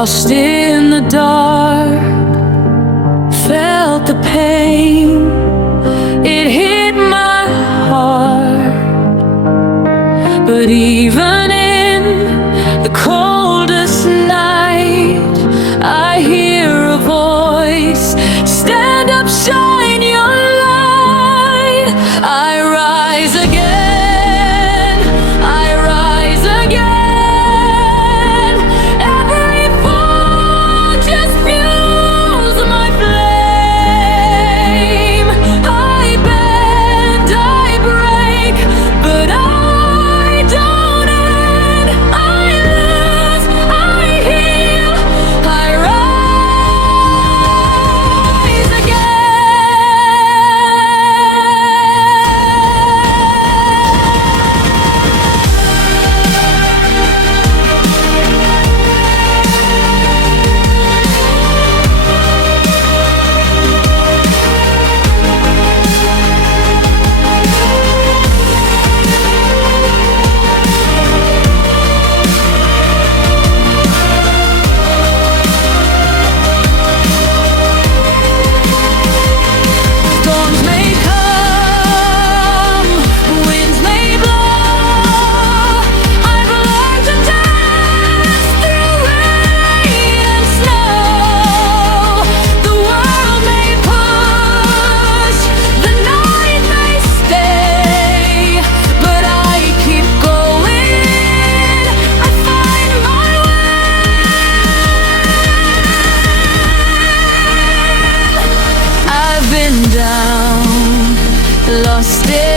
lost in the dark, felt the pain, it hit my heart. But even in the coldest night, I hear a voice, stand up, shine your light. I rise again, I rise again. Every fall just fuels my flame. I bend, I break, but I don't end. I lose, I heal, I rise again. Storms may come, winds may blow. I've learned to dance through rain and snow. The world may push, the night may stay, but I keep going. I find my way. I've been down, lost it.